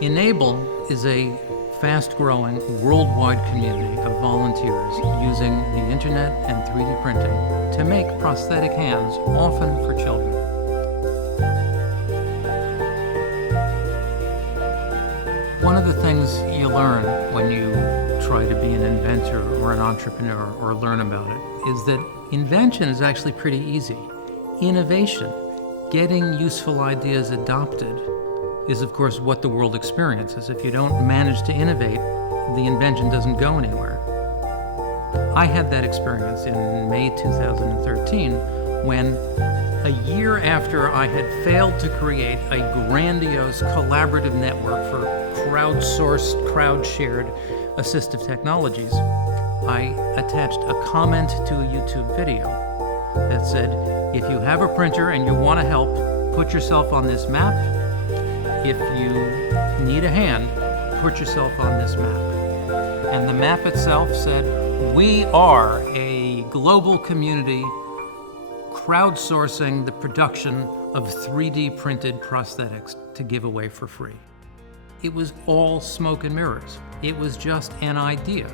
Enable is a fast-growing worldwide community of volunteers using the internet and 3D printing to make prosthetic hands, often for children. One of the things you learn when you try to be an inventor or an entrepreneur or learn about it is that invention is actually pretty easy. Innovation, getting useful ideas adopted, is of course what the world experiences. If you don't manage to innovate, the invention doesn't go anywhere. I had that experience in May 2013 when, a year after I had failed to create a grandiose collaborative network for crowdsourced, crowd-shared assistive technologies, I attached a comment to a YouTube video that said, if you have a printer and you want to help, put yourself on this map. If you need a hand, put yourself on this map. And the map itself said, we are a global community crowdsourcing the production of 3D printed prosthetics to give away for free. It was all smoke and mirrors. It was just an idea.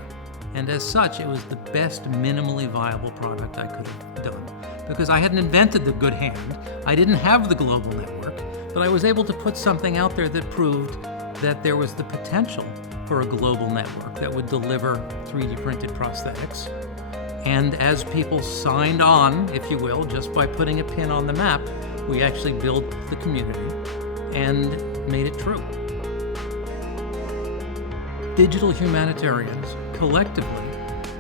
And as such, it was the best minimally viable product I could have done. Because I hadn't invented the good hand, I didn't have the global network, but I was able to put something out there that proved that there was the potential for a global network that would deliver 3D printed prosthetics. And as people signed on, if you will, just by putting a pin on the map, we actually built the community and made it true. Digital humanitarians, collectively,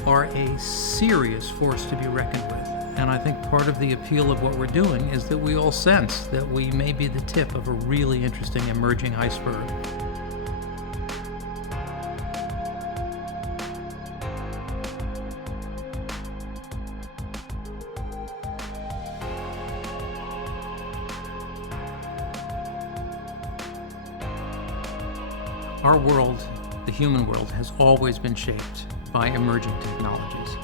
are a serious force to be reckoned with. And I think part of the appeal of what we're doing is that we all sense that we may be the tip of a really interesting emerging iceberg. Our world, the human world, has always been shaped by emerging technologies.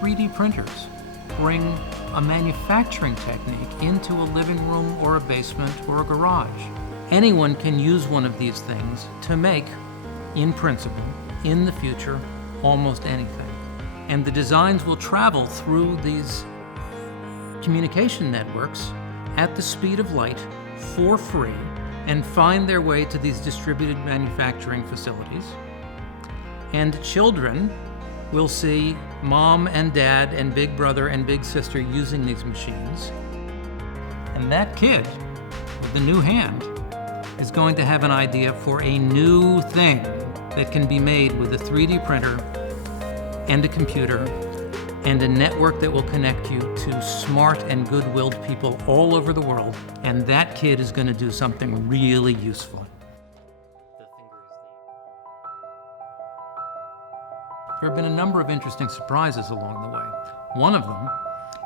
3D printers bring a manufacturing technique into a living room or a basement or a garage. Anyone can use one of these things to make, in principle, in the future, almost anything. And the designs will travel through these communication networks at the speed of light for free and find their way to these distributed manufacturing facilities. And children will see mom and dad and big brother and big sister using these machines. And that kid with the new hand is going to have an idea for a new thing that can be made with a 3D printer and a computer and a network that will connect you to smart and good-willed people all over the world. And that kid is going to do something really useful. There have been a number of interesting surprises along the way. One of them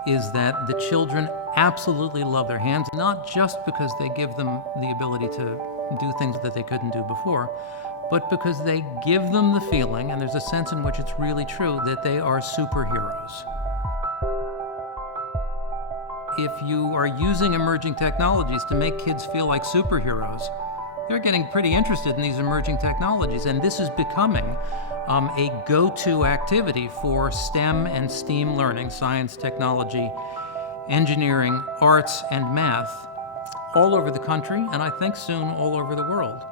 is that the children absolutely love their hands, not just because they give them the ability to do things that they couldn't do before, but because they give them the feeling, and there's a sense in which it's really true, that they are superheroes. If you are using emerging technologies to make kids feel like superheroes, they're getting pretty interested in these emerging technologies, and this is becoming a go-to activity for STEM and STEAM learning, science, technology, engineering, arts, and math, all over the country, and I think soon all over the world.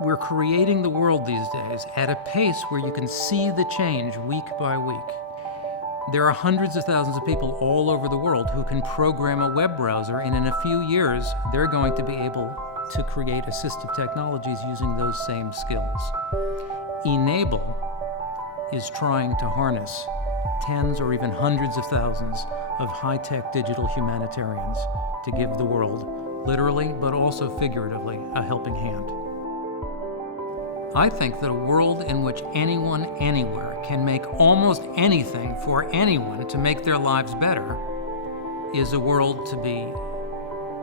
We're creating the world these days at a pace where you can see the change week by week. There are hundreds of thousands of people all over the world who can program a web browser, and in a few years, they're going to be able to create assistive technologies using those same skills. Enable is trying to harness tens or even hundreds of thousands of high-tech digital humanitarians to give the world, literally but also figuratively, a helping hand. I think that a world in which anyone, anywhere, can make almost anything for anyone to make their lives better is a world to be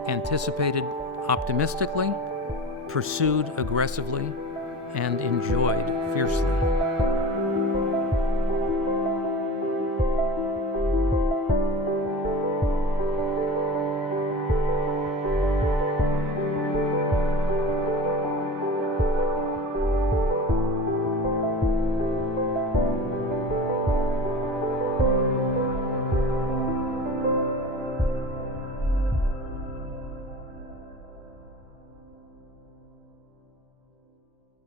anticipated optimistically, pursued aggressively, and enjoyed fiercely.